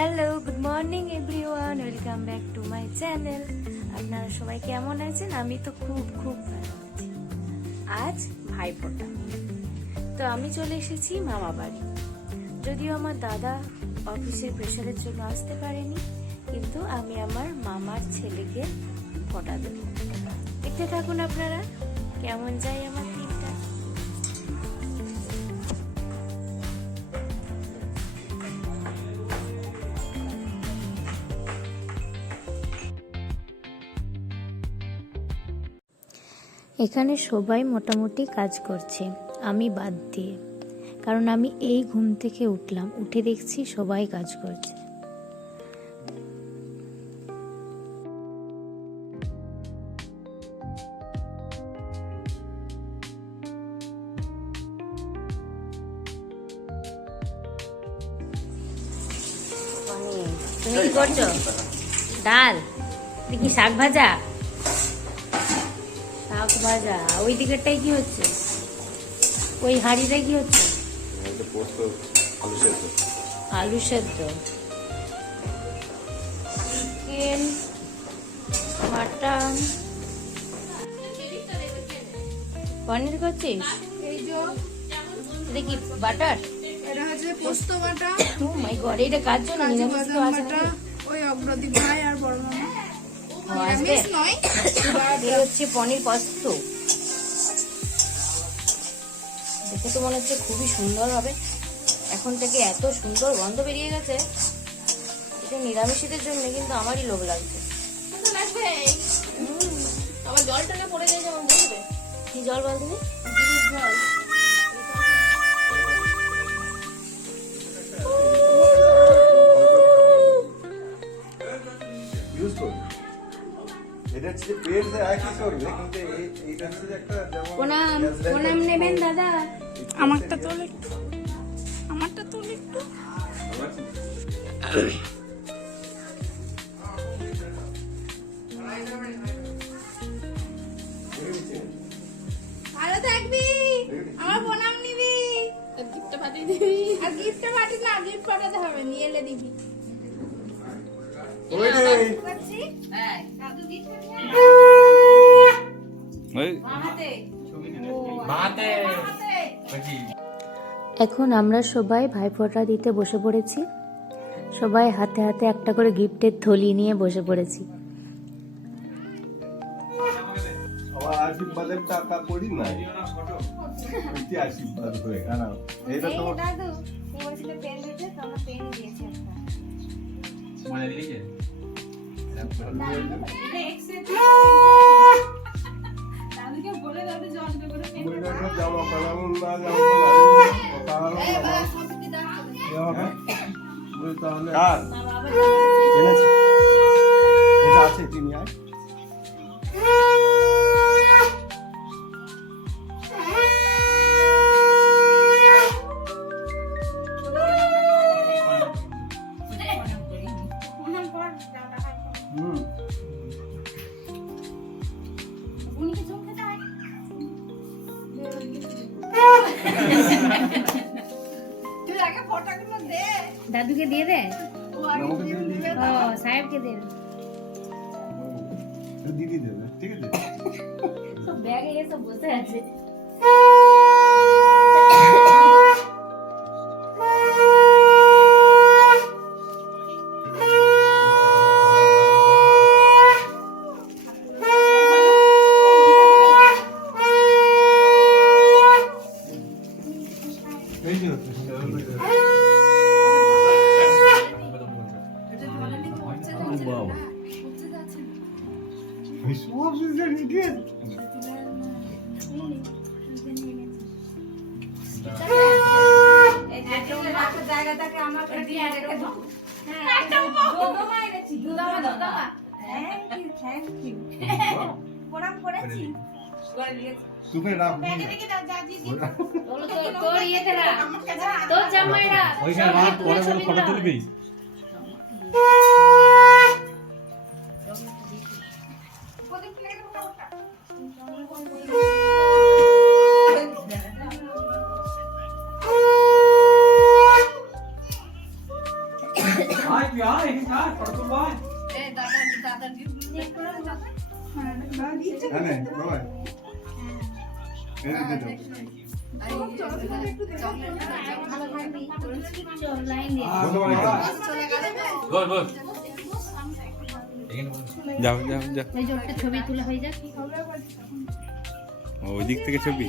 Hello, good morning everyone, welcome back to my channel. আপনারা সবাই কেমন আছেন? আমি তো খুব খুব ভালো আছি। আজ ভাইফোঁটা, তো আমি চলে এসেছি মামা বাড়ি। যদিও আমার দাদা অফিসের প্রেশারের জন্য আসতে পারেনি, কিন্তু আমি আমার মামার ছেলেকে ফোঁটা দেব। দেখতে থাকুন আপনারা কেমন যায় আমার দিনটা। এখানে সবাই মোটামুটি কাজ করছে, আমি বাদ দিয়ে, কারণ আমি এই ঘুম থেকে উঠলাম, উঠে দেখছি সবাই কাজ করছে। তুমি কি করছো? ডাল দেখি, শাক ভাজা। শাক ভাজা, ওই দিকেরটাই কি হচ্ছে? ওই হাঁড়িটাই কি হচ্ছে? আলু সেদ্ধ, চিকেন, মাটন, পনির করছিস? দেখি বাটার, এটা হচ্ছে পোস্ত বাটা, ও মাই গড, এটা কার জন্য? কাজু নিরামিষ তো বাদাম আছে বাটা, নাকি? ওই অগ্রদীপ ভাই আর বড় মামা। ও, আসবে। নিরামিষ নয়, এই হচ্ছে পনির পোস্ত। দেখে তো মনে হচ্ছে খুবই সুন্দর হবে। এখন থেকে এত সুন্দর গন্ধ বেরিয়ে গেছে। এটা নিরামিষীদের জন্য, কিন্তু আমারই লোভ লাগছে। আবার জলটা না পড়ে যায় যেমন বলবে। কি জল বল তুমি? জল। প্রণাম নেবেন দাদা। আমারটা তোল একটু, আমারটা তোল একটু। ভালো থাকবি, আমার প্রণাম নিবি, আর গিফটটা পাঠিয়ে দিবি। আর গিফটটা পাঠিয়ে না, গিফট পাঠাতে হবে, নিয়ে এলে দিবি। এখন আমরা সবাই ভাইফোঁটা দিতে বসে পড়েছি। সবাই হাতে হাতে একটা করে গিফটের থলি নিয়ে বসে পড়েছি। আশীর্বাদের টাকা করি না, আশীর্বাদ হয়ে এটা তো জামা পালাম না, তাহলে এটা আছে তিনি আর দাদুকে দিয়ে দে, ও সাহেবকে দে, দিদি দেবে, ঠিক আছে। ব্যাগে এসে বসে আছে। জায়গাটাকে আমার দিয়ে রেখে দাও। প্রণাম করেছি। সুপে রাখ তোর ইয়েতে রাখ, তোর জামাই রাখ, ওইখানে রাখ, পরে বলে ফটো তুলবি। হ্যাঁ নে, বাবা। এই দিকে যাও। যাও যাও যাও এই যে একটা ছবি তুলে হয়ে যাক ওই দিক থেকে ছবি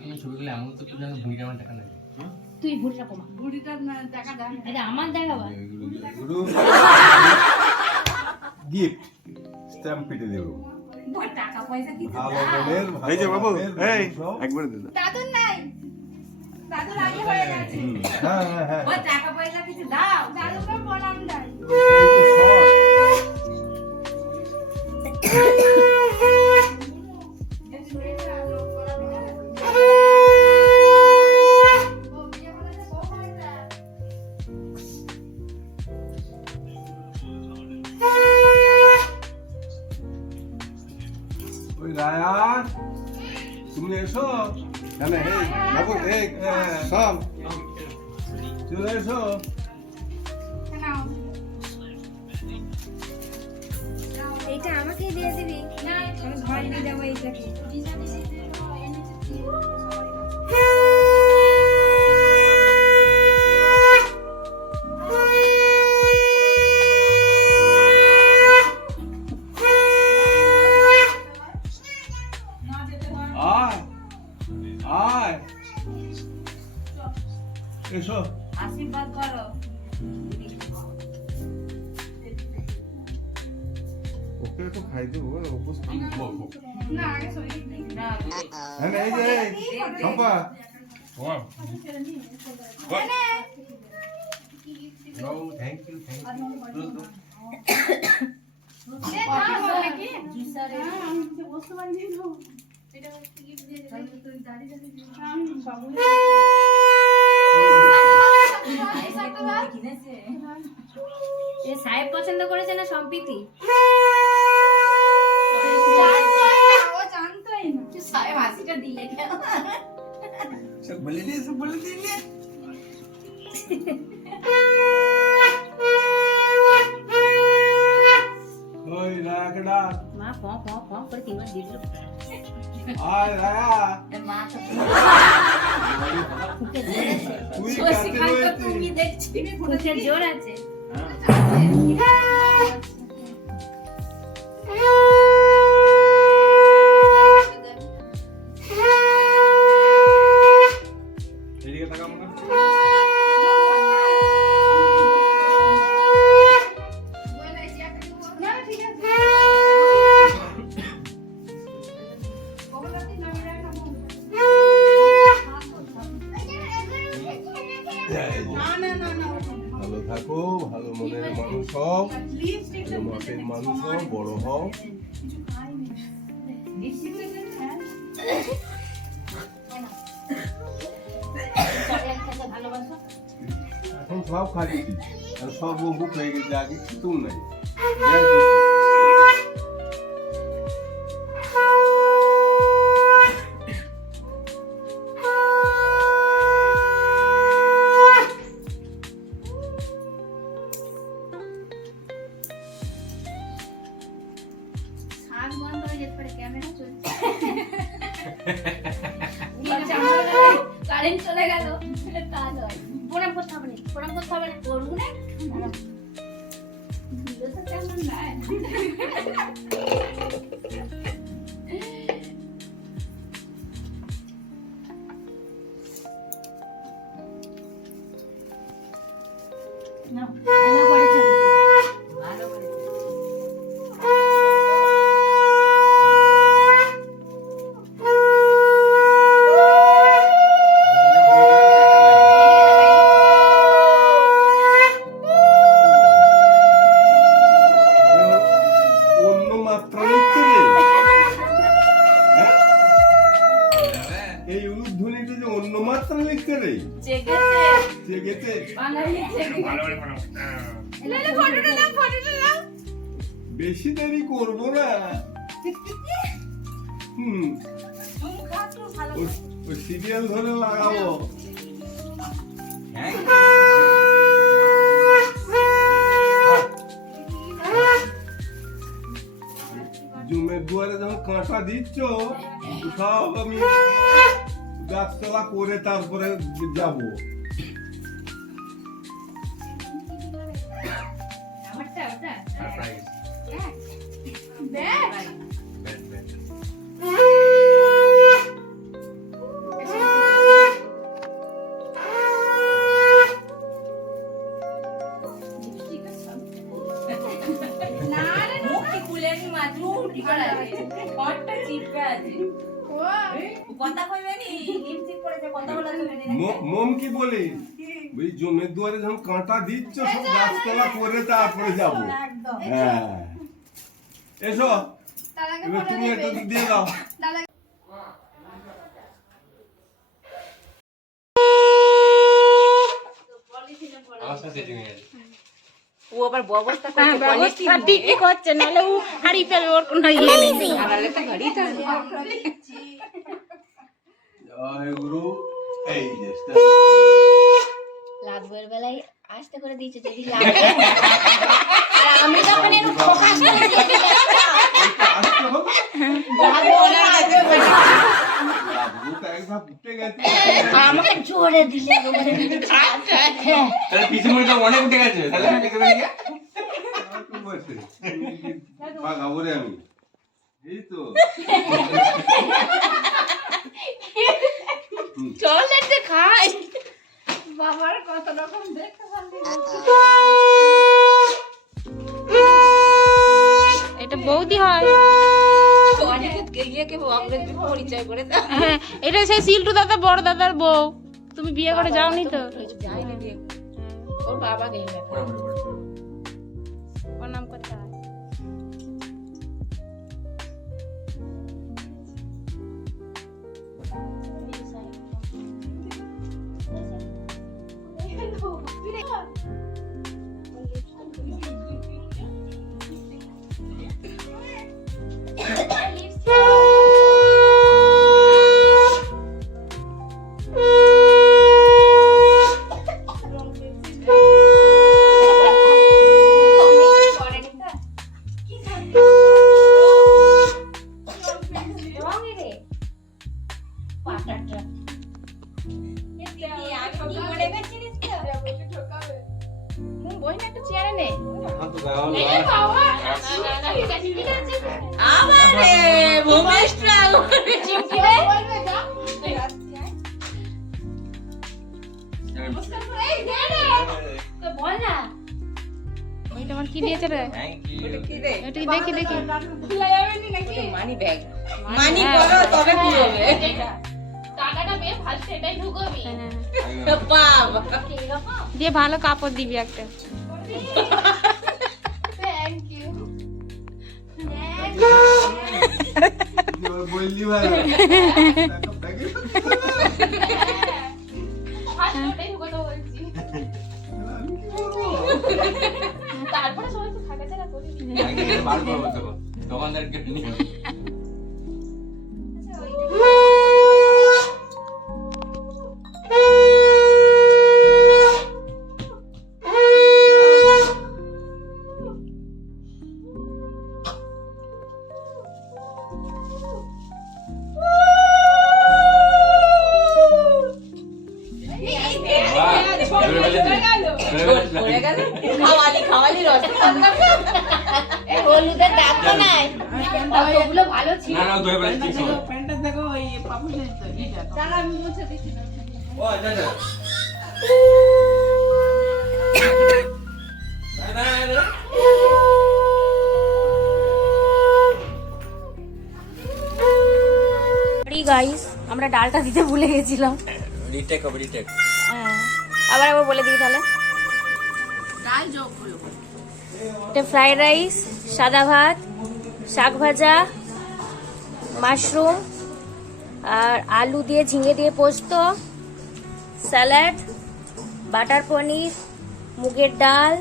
তুমি ছবিগুলো এমন তো তুলে ভুঁড়িটা আমার টাকা লাগে তুই ভুড়িটা কমা ভুড়িটা দেখা দাও এটা আমার দেখাবা গিফট স্ট্যাম্প পেটে দেবো টাকা পয়সা কি ভালো মনের এই যে বাবু এই সব। একবার দে দাও দাদুর নাই দাদুর আগে হয়ে গেছে হ্যাঁ হ্যাঁ হ্যাঁ ও টাকা পয়সা কিছু দাও দাদুকে প্রণাম দাও এই তো সব। ওই রায়ান তুমি এসো জানে এই বাবু এই সব চলে এসো এইটা আমাকেই দিয়ে দিবি। না আমি ঘরে নিয়ে যাবো এইটাকে আয় আয় এসো আশীর্বাদ করো ওকে তো খাই দেবো উপোস কি বলবো না আগে শরীর নেই না হ্যাঁ এই যে সম্পা থ্যাংক ইউ এ সাহেব পছন্দ করেছে না সম্প্রীতি? সব বলে দিয়ে সব বলে দিয়ে ওই রায়াকড়া মা প প প করে তিনবার দিয়ে দিল। আয় রায়া তুই কাছে রয়েছিস মুখে জোর আছে। এদিকে তাকা মনে ভালো থাকো ভালো মনের মানুষ হও ভালো মাপের মানুষ হও বড় হও এখন সব খাচ্ছি আর সব বুক হয়ে গেছে আগে কিছু নাই শাক বন্ধ হয়ে যেতে পারে ক্যামেরা চলছে কারেন্ট চলে গেল কাজ হয় প্রণাম করতে হবে না প্রণাম করতে হবে না করবো না ভিডিওটা কেমন নাই না ভালো করেছো ভালো করেছো অন্য মাত্রা লিখতে রে হ্যাঁ? এই উলুধ্বনিতে যে অন্য মাত্রা লিখতে রে জেগেছে জেগেছে বাঙালি জেগে ফটোটা নাও, ফটোটা নাও। বেশি দেরি করবো না। ওই সিরিয়াল ধরে লাগাবো। হ্যাঁ জুমের দুয়ারে যখন কাঁটা দিচ্ছ, সব আমি গাছতলা করে তারপরে যাবো। সারপ্রাইজ দেখ, ব্যাট ব্যাট না রে, না। মুখটি খুলেনি মাত্র উল্টি করা আছে ঘরটা চিপকে আছে ও, কথা কইবে নি লিপস্টিক পরেছে কথা বলা যাবে না মোম কি বলি, ওই জমের দুয়ারে যখন কাঁটা দিচ্ছ, সব গাছতলা করে তারপরে যাবো। একদম হ্যাঁ, এসো তার আগে এবার ফটো তুমি দেবে। একটু দিয়ে দাও। দাদা, আমার সাথে সেটিং হয়ে গেছে ও আবার ব্যবস্থা করতে ব্যবস্থা ঠিকই করছে, নাহলে ও হারিয়ে ফেলবে, ওর কোনো ইয়ে নেই। আড়ালে তো ঘড়ি থাকবে জয় গুরু। এই যে লাগবের বেলায় আস্তে করে দিয়েছে, যদি লাগে। আর আমি তখন একটু ফোকাস করে দিয়েছি। আসতে হবে। লাবুটা একবার উঠে গেছে। আমাকে জোরে দিলে তাহলে পিছনে তো অনেক উঠে গেছে, তাহলে আমি দেখতে পারি কি বলছে? পাকাবো রে আমি। এই তো। চল একটু খাই। বাবার কত রকম দেখতে পারবি। এটা বৌদি হয়। অনেকে ইয়েকে আপনাদের পরিচয় করে দাও হ্যাঁ, এটা সেই সিল্টু দাদা বড় দাদার বউ। তুমি বিয়ে করে যাওনি তো? যাইনি বিয়ে ওর বাবা গেল প্রণাম করতে হয়। বই না একটা চেয়ারে নে। আমারে ভূমিষ্ঠা চিমকি রে। বলবে যা। নমস্কার করে, এই দে রে। তো বল না। ওইটা আমার কি দিয়েছে রে? থ্যাংক ইউ কি রে একটু দেখি দেখি। ভুলে যাবে নি নাকি? মানি ব্যাগ মানি বলো তবে কি হবে টাকাটা বে ফার্স্ট এটাই ঢুকবি। বাবা দিয়ে ভালো কাপড় দিবি একটা। Thank you. বললি ভালো। ফার্স্ট ওটাই ঢুকাতে বলছি। তারপরে সবাই তো থাকা ছাড়া করি। বার করবো তো দোকানদারকে নিয়ে খাওয়ালি রসগোল্লা হলুদের দাগ তো নাই। ওগুলো ভালো ছিল। না না ধরে বলে ঠিক সময় দাঁড়া আমি মুছে দিচ্ছি না। ও আচ্ছা আচ্ছা সরি গাইস, আমরা ডালটা দিতে ভুলে গেছিলাম। রিটেক হবে রিটেক হ্যাঁ, আবার একবার বলে দিই তাহলে। ডাল যোগ হলো এটা ফ্রাইড রাইস, সাদা ভাত, শাক ভাজা, মাশরুম আর আলু দিয়ে ঝিঙে দিয়ে পোস্ত, স্যালাড, বাটার পনির, মুগের ডাল,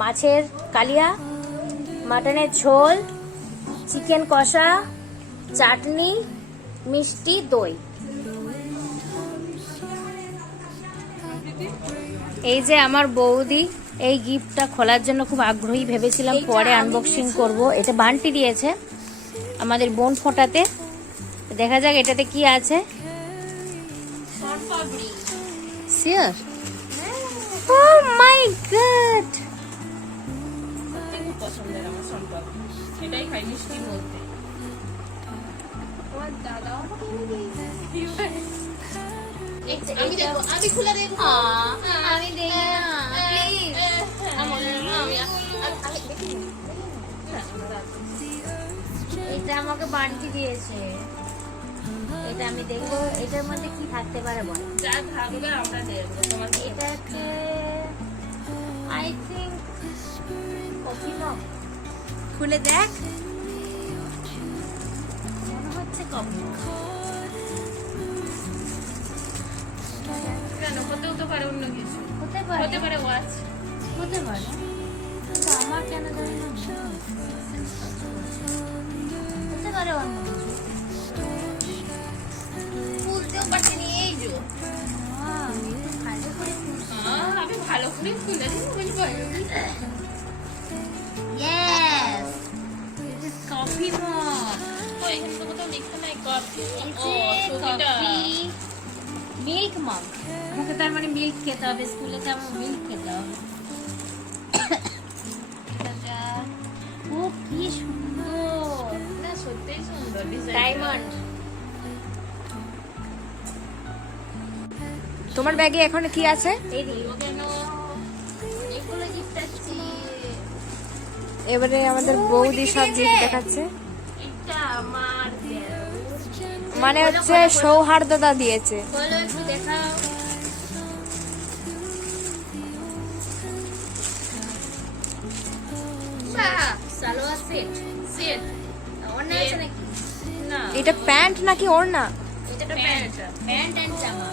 মাছের কালিয়া, মাটনের ঝোল, চিকেন কষা, চাটনি, মিষ্টি, দই। এই যে আমার বৌদি এই গিফটটা খোলার জন্য খুব আগ্রহী, ভেবেছিলাম পরে আনবক্সিং করব। এটা বান্টি দিয়েছে আমাদের বোন ফোঁটাতে। দেখা যাক এটাতে কি আছে। শিওর? ও মাই গড, এটাই খাই মিষ্টির মধ্যে। আমি খুলে দেখবো। আমি দেখি এটা আমাকে বান্টি দিয়েছে। এটা আমি দেখবো এটার মধ্যে কি থাকতে পারে বল। যা থাকবে আমরা দেখবো তোমাকে। এটাকে আই থিঙ্ক কফি মগ। খুলে দেখ, মনে হচ্ছে কফি। কেন হতেও তো পারে অন্য কিছু, হতে পারে, হতে পারে ওয়াচ। হতে পারে, কিন্তু আমার কেন জানি না হতে পারে অন্য কিছু। খুলতেও পারছিনি এই যে। আমি তো ভালো করে খুলছি। আমি ভালো করে খুলেছি বুঝবো। Yes, it is coffee mug. তো এখানে তো কোথাও লিখতে নাই কফি। ও It's a ছবিটা। coffee milk mug. আমাকে তার মানে মিল্ক খেতে হবে, স্কুলে তো আমার মিল্ক খেতে হবে। ও কি সুন্দর, না সত্যিই সুন্দর ডিজাইন। ডায়মন্ড। তোমার ব্যাগে এখন কি আছে? এই দিই। কেন এগুলো গিফট আসছে? এবারে আমাদের বৌদি সব গিফট দেখাচ্ছে। এটা আমার মানে হচ্ছে সৌহার্দ্যতা দিয়েছে। বলো একটু দেখাও। সালোয়ার সেট, সেট ওড়না আছে নাকি? না এটা প্যান্ট নাকি ওড়না? এটা প্যান্ট। প্যান্ট এন্ড জামা।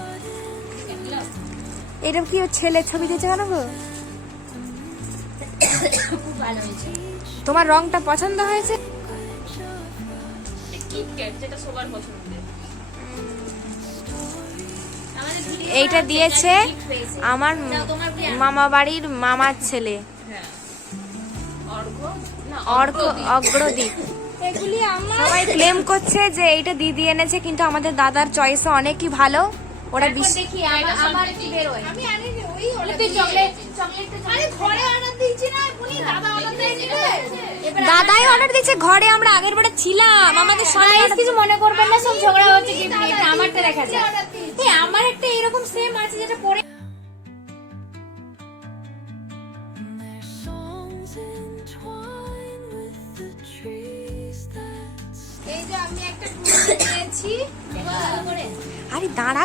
এটা কি ওর ছেলের ছবি দিয়েছে কেন গো? খুব ভালো হয়েছে। তোমার রংটা পছন্দ হয়েছে? কিটক্যাট যেটা সবার পছন্দের। আমাদের এইটা দিয়েছে আমার মামা বাড়ির মামার ছেলে হ্যাঁ অগ্রদীপ। এগুলি আমার সবাই ক্লেম করছে যে এইটা দিদি এনেছে, কিন্তু আমাদের দাদার চয়েস অনেকই ভালো। ওরা দেখি আমার কি বেরোয়। আমি আনিনি, ওই ওরা তুই দিয়েছে। চকলেটটা আরে ঘরে অর্ডার দিয়েছি না, এখনই দাদা অর্ডার দিয়েছে। দাদাই অর্ডার দিয়েছে ঘরে। আমরা আগের বারে ছিলাম, আমাদের সবাই কিছু মনে করবেন না, সব ঝগড়া হচ্ছে। কি এটা আমারটা দেখা যায়। এই আমার একটা এরকম সেম আছে যেটা পরে এই যে আমি একটা কুর্তি নিয়েছি। আরে দাঁড়া,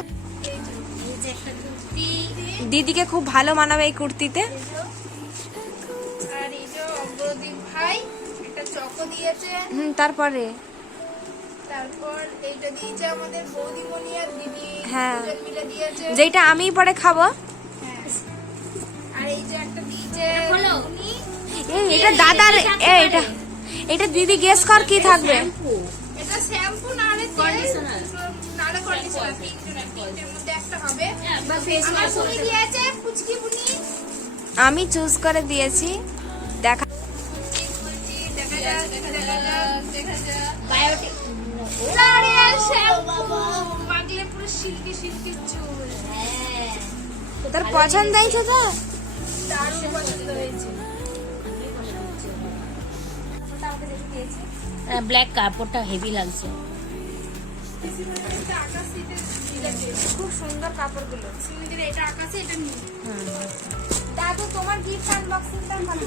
এই যে একটা কুর্তি, দিদিকে খুব ভালো মানাবে এই কুর্তিতে। আর এই যে অগ্রদীপ ভাই একটা চকো দিয়েছে। তারপরে তারপর এইটা দিয়েছে আমাদের বৌদিমণি আর দিদি, হ্যাঁ। দুজন মিলে দিয়েছে। যেটা আমি পরে খাবো। হ্যাঁ। আর এই যে একটা দিয়েছে উনি। এটা দাদার। এটা দিদি গেস কর কি থাকবে। এটা শ্যাম্পু না হলে কন্ডিশনার, নালে কন্ডিশনার, তিনটের মধ্যে একটা হবে। আমার তুমি দিয়েছে পুচকি বুনি। আমি চুজ করে দিয়েছি। দেখা দেখা যাক, দেখা যাক। বায়োটিক। L'Oreal শ্যাম্পু, মাগলে পুরো সিল্কি সিল্কি চুল। তোর পছন্দ হয়েছে তো? দারুণ পছন্দ হয়েছে। ব্ল্যাক কাপড়টা হেভি লাগছে। এটা আকাশিতে দিয়েছে। খুব সুন্দর কাপড়গুলো। সিমিদের এটা আকাশি, এটা নীল। দাদু তোমার গিফট আনবক্সিংটা ভালো।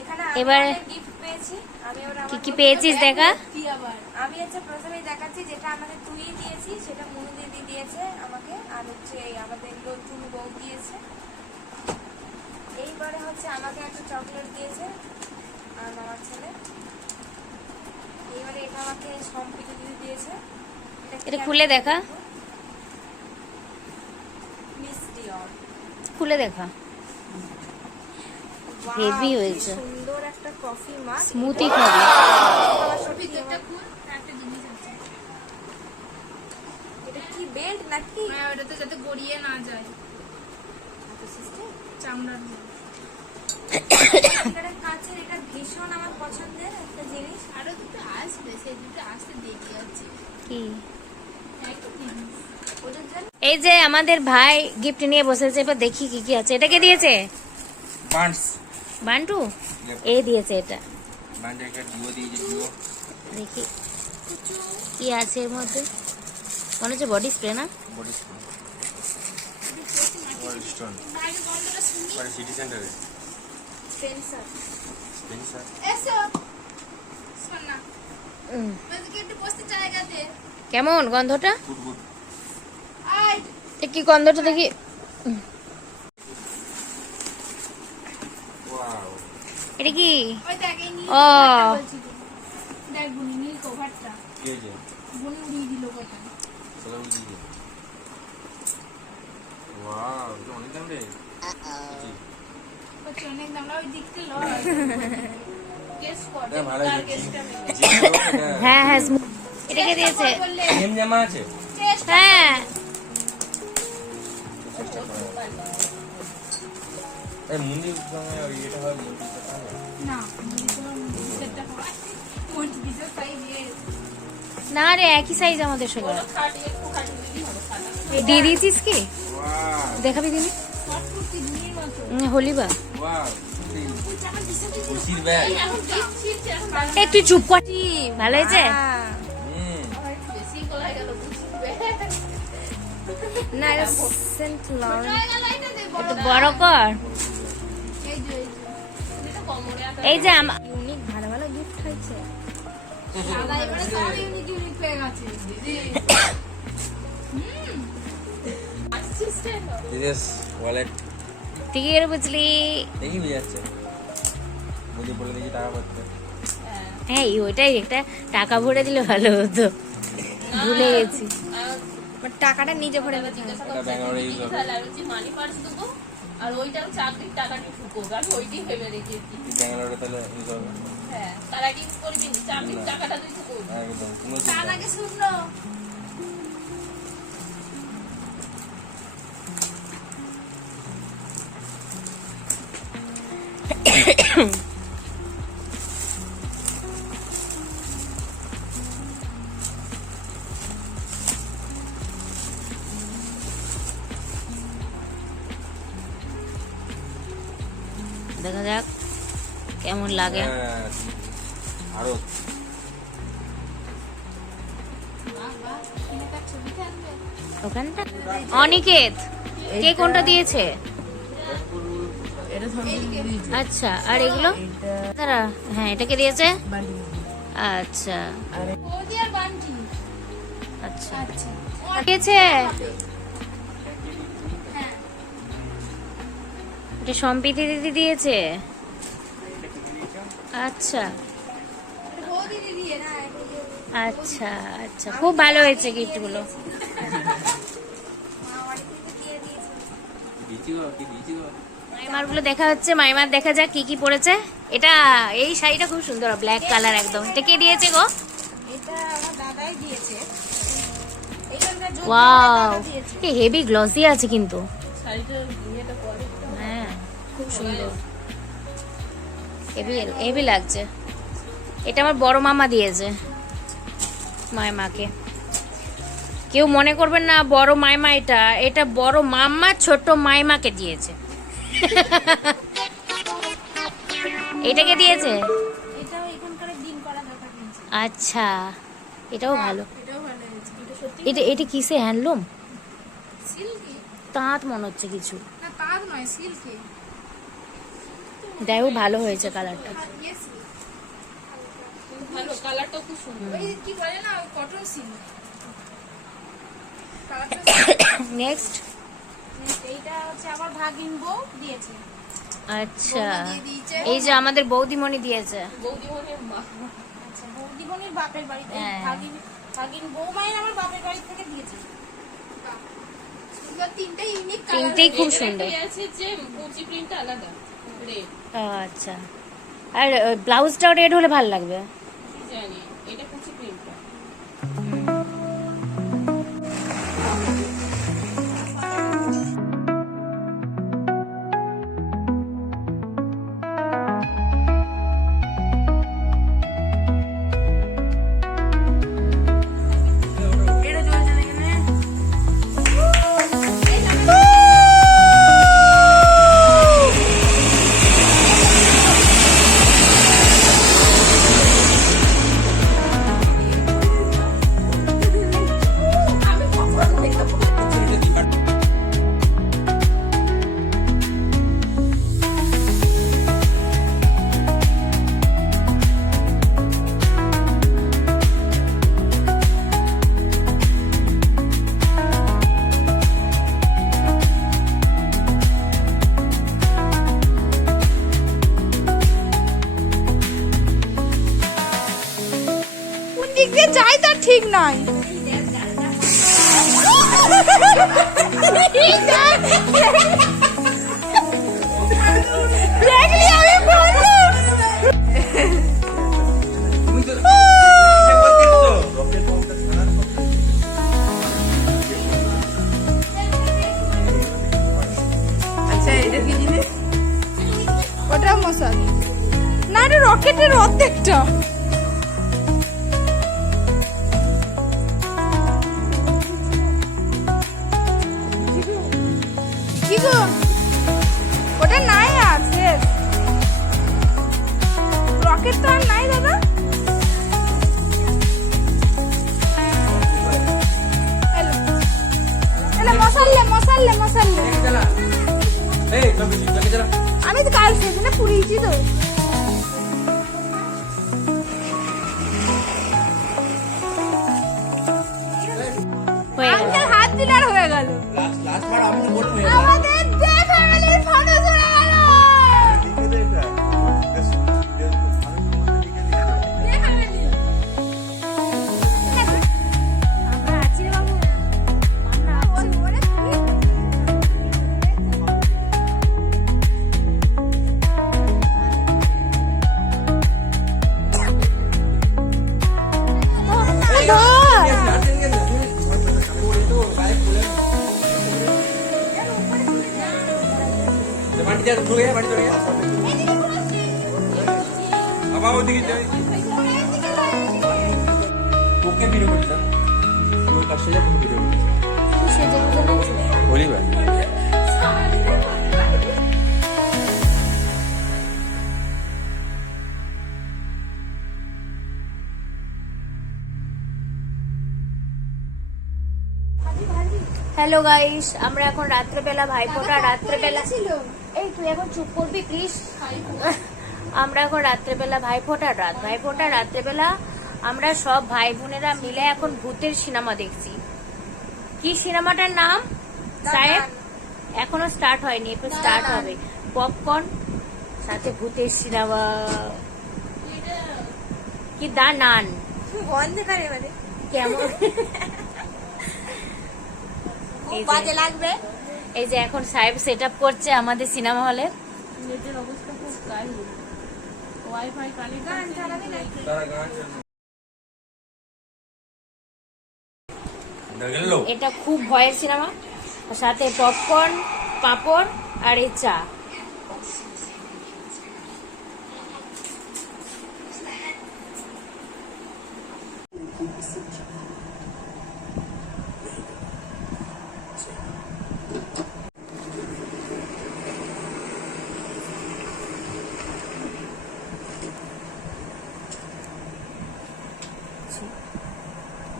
এখানে এবার গিফট পেয়েছি। আমি ওরা কি কি পেয়েছিস দেখা। কি আবার আমি হচ্ছে প্রথমেই দেখাচ্ছি যেটা আমাদের তুই দিয়েছি, সেটা মুনু দিদি দিয়েছে আমাকে, আর হচ্ছে এই আমাদের লজ্জুনি বউ দিয়েছে। এইবারে হচ্ছে আমাকে একটা চকলেট দিয়েছে আর মামার ছেলে। এইবারে এটা আমাকে সম্পিতি দিদি দিয়েছে। এটা খুলে দেখা, মিষ্টি অর খুলে দেখা। Wow, Heavy কি হয়েছে। সুন্দর একটা কফি মাগ। স্মুথি খাবি। ভিতরটা খুল, একটা জিনিস আছে। এটা কি বেল্ট নাকি? হ্যাঁ, ওটাতে যাতে গড়িয়ে না যায়। চামড়ার এটার কাছের এটা ভীষণ আমার পছন্দের একটা জিনিস। আরো দুটো আসবে, সেই দুটো আসতে দেরি আছে। কি? একই জিনিস। ওদের জন্য এই যে আমাদের ভাই গিফট নিয়ে বসেছে, এবার দেখি কি কি আছে। এটা কে দিয়েছে? বান্ডস বান্টু এ দিয়েছে এটা। বান্ডের একটা ডিও দিয়েছে, ডিও দেখি কি আছে এর মধ্যে। মনে হচ্ছে বডি স্প্রে না? বডি স্প্রে ওয়ার্ল্ড স্টোন বাইরে গন্ধটা শুনি। পরে সিটি সেন্টারে স্পেন্সার। স্পেন্সার এসো। শোন না। আমাদেরকে একটু বসতে জায়গা দে। কেমন গন্ধটা? গুড গুড আয়। এ কি গন্ধটা দেখি। ওয়াও এটা কি? ওই দেখ এই নীল ও। কভারটা বলছি তো। দেখ বুনি নীল কভারটা। কি হয়েছে বুনি উড়িয়ে দিল কোথায়। সালাম দিদি ওয়াও এটা অনেক দাম রে জি কত অনেক দাম না, ওই দিকতে লয়। কেস কর। এটা ভালো তার হয়েছে কেসটা মেরে। জি এটা হ্যাঁ হ্যাঁ smooth। এটা কে দিয়েছে? বললে সেম জামা আছে টেস্ট হ্যাঁ এই মুন্দির সঙ্গে ওই এটা হয় মুন্দিরটা হয় না, সেটা হয়। কোন দিছে তাই দিয়ে। না রে, একই সাইজ আমাদের সবার। খাটি একটু খাটি দিবি হবে খাটা। দিয়ে দিয়েছিস কি? ওয়াও দেখাবি দিনি শর্ট কুর্তি দুনির মতো। হলিবা। ওয়াও কুসির ব্যাগ এখন দিচ্ছি এখন এই তুই চুপ কর। ভালো হয়েছে? বেশি গলায় গেল বুঝবে। না এটা সেন্ট লরেন্স। গলায় গেল এটা দে একটু বড়। বড় কর। এই যে এটা কমরে আছে। এই যে ইউনিক ভালো ভালো গিফট হয়েছে। দাদা এবারে সব ইউনিক ইউনিক পেয়ে গেছে। অ্যাসিস্ট্যান্ট ইয়েস ওয়ালেট ঠিকই করে বুঝলি। দেখি বুঝাচ্ছে মুদি বলে দেখি টাকা পাচ্ছে হ্যাঁ ওইটাই একটা টাকা ভরে দিলে ভালো হতো, ভুলে গেছি। বাট টাকাটা নিজে ভরে দিতে হবে। এটা ব্যাঙ্গালোরে ইউজ হবে মানি পার্স দেবো আর ওইটাও চাকরির টাকাটা ঢুকো, আমি ওইটাই ভেবে রেখেছি। ব্যাঙ্গালোরে তাহলে ইউজ হবে হ্যাঁ, তার আগে করবি না, চাকরির টাকাটা তুই তো করবি। একদম কোনো তার চিন্তা আগে শুনলো দেখা যাক কেমন লাগে। হ্যাঁ, আরো তার ছবি থাকবে। ওখানটা অনিকেত কে কোনটা দিয়েছে? আচ্ছা আর এগুলো দাঁড়া, হ্যাঁ এটাকে দিয়েছে। আচ্ছা বৌদি আর বান্টি। আচ্ছা আচ্ছা দিয়েছে। হ্যাঁ এটা সম্প্রীতি দিদি দিয়েছে। আচ্ছা বৌদি দিদি না এটা যে আচ্ছা আচ্ছা খুব ভালো হয়েছে গিফটগুলো। মা বাড়ি থেকে দিয়ে দিয়েছে। দিচ্ছি গো কি দিচ্ছি গো মাইমারগুলো দেখা হচ্ছে, মাইমার দেখা যাক কি কি পড়েছে। এটা এই শাড়িটা খুব সুন্দর, ব্ল্যাক কালার একদম। এটা কে দিয়েছে গো? এটা আমার দাদাই দিয়েছে। এইখানকার জন্য ওয়াও দাদা দিয়েছে। কি হেভি গ্লসি আছে কিন্তু। শাড়িটার ইয়েটা পরে হ্যাঁ খুব সুন্দর, হেভি হেভি লাগছে। এটা আমার বড় মামা দিয়েছে মাইমাকে। কেউ মনে করবেন না বড় মাইমা, এটা এটা বড় মাম্মা ছোট মাইমাকে দিয়েছে। এটাকে দিয়েছে। এটাও এখানকার দিন করা দাদা দিয়েছে। আচ্ছা এটাও ভালো। এটাও ভালো হয়েছে। এটা সত্যি এটা এটা কিসে হ্যান্ডলুম? সিল্কি। তাঁত মনে হচ্ছে কিছু। না তার নয়, সিল্কি। যাই হোক ভালো হয়েছে কালারটা। ইয়েস ভালো, কালারটাও খুব সুন্দর। ওই কি বলে না কটন সিল্ক। কালারটা নেক্সট এইটা হচ্ছে আমার ভাগিন বউ দিয়েছে। আচ্ছা বৌমা দিয়ে দিয়েছে। এই যে আমাদের বৌদিমণি দিয়েছে। বৌদিমণির মা। আচ্ছা বৌদিমণির বাপের বাড়িতে হ্যাঁ। ভাগিন ভাগিন বৌমায়ের আমার বাপের বাড়ি থেকে দিয়েছে। তিনটে ইউনিক কালার। তিনটেই খুব সুন্দর। আছে যে কুচি প্রিন্ট আলাদা রেড আচ্ছা, আর ব্লাউজটাও রেড হলে ভালো লাগবে। জানি এটা কুচি প্রিন্টটা। কোন দিক দিয়ে যাই তার ঠিক নাই। দেখলি আমি বললাম। আচ্ছা এটা কি জিনিস? ওটা মশাল না, এটা রকেটের অর্ধেকটা। কি গো ওটা নাই আছে, রকেট তো আর নাই দাদা। এলো এলো মশাল্লে মশাল্লে মশাল্লে। আমি তো কাল সেদিনে পুড়িয়েছি তো। হয়ে গেল। আঙ্কেল হাত দিলে আর হয়ে গেল। আমাদের যে ফ্যামিলির ফটো চলে গেল। যে family। আমরা আছি রে বাবু, আমরা আছি। ওরে বাড়ি যা ঢুকে বাড়ি চলে গেছে আবার ওদিকে যাই তোকে ভিডিও করছিলাম তোর কাছে যা ভিডিও কি সেজে গুজে নাচছিস? বলি ভাই হ্যালো গাইস, আমরা এখন রাত্রেবেলা ভাইফোঁটা, রাত্রেবেলা এই তুই এখন চুপ করবি প্লিজ। আমরা এখন রাত্রেবেলা ভাইফোঁটার রাত, ভাইফোঁটা রাত্রেবেলা আমরা সব ভাই বোনেরা মিলে এখন ভূতের সিনেমা দেখছি। কি সিনেমাটার নাম সাহেব? এখনো স্টার্ট হয়নি, একটু স্টার্ট হবে। পপকর্ন সাথে ভূতের সিনেমা। কি দা নান অন্ধকার এবারে কেমন খুব বাজে লাগবে। এই যে এখন সাহেব সেট আপ করছে আমাদের সিনেমা হলে। নেটের অবস্থা খুব কাহিল, ওয়াইফাই কানেক্ট গান চালাবি নাকি? তারা গান এটা খুব ভয়ের সিনেমা, সাথে পপকর্ন, পাপড় আর এই চা।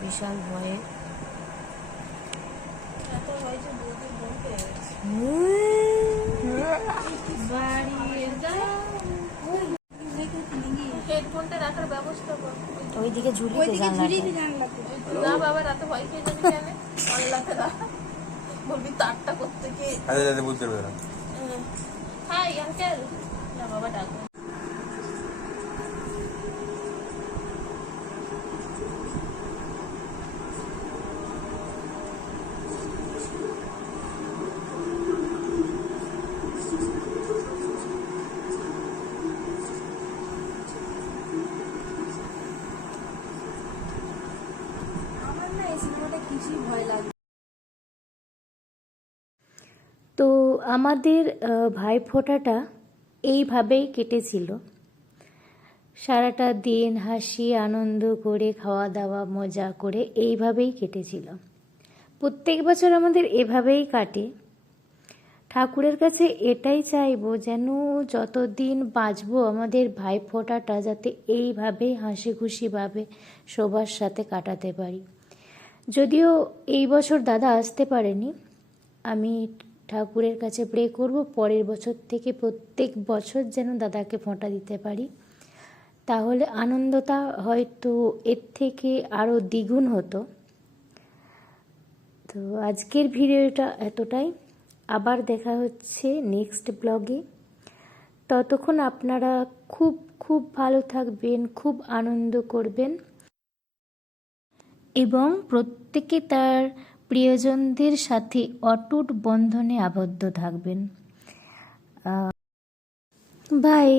বিশাল ভয়ে হেডফোনটা রাখার ব্যবস্থা কর। ওইদিকে ঝুলিয়ে ওইদিকে জানলাতে। ঝুলিয়ে দি জানলাতে। না বাবা, রাতে ভয় খেয়ে যাবি কেন? আল্লাহকে দা বলবি তারটা করতে গিয়ে। আরে আরে বুঝতে পারবে না হাই আঙ্কেল, না বাবা ডাকো। আমাদের ভাইফোঁটাটা এইভাবেই কেটেছিল। সারাটা দিন হাসি আনন্দ করে খাওয়া দাওয়া মজা করে এইভাবেই কেটেছিল। প্রত্যেক বছর আমাদের এভাবেই কাটে। ঠাকুরের কাছে এটাই চাইবো যেন যতদিন বাঁচবো আমাদের ভাইফোঁটাটা যাতে এইভাবেই হাসি খুশিভাবে সবার সাথে কাটাতে পারি। যদিও এই বছর দাদা আসতে পারেনি, আমি ঠাকুরের কাছে প্রে করব পরের বছর থেকে প্রত্যেক বছর যেন দাদাকে ফোঁটা দিতে পারি, তাহলে আনন্দটা হয়তো এর থেকে আরও দ্বিগুণ হতো। তো আজকের ভিডিওটা এতটাই, আবার দেখা হচ্ছে নেক্সট ব্লগে। ততক্ষণ আপনারা খুব খুব ভালো থাকবেন, খুব আনন্দ করবেন এবং প্রত্যেকে তার প্রিয়জনদের সাথে অটুট বন্ধনে আবদ্ধ থাকবেন। বাই।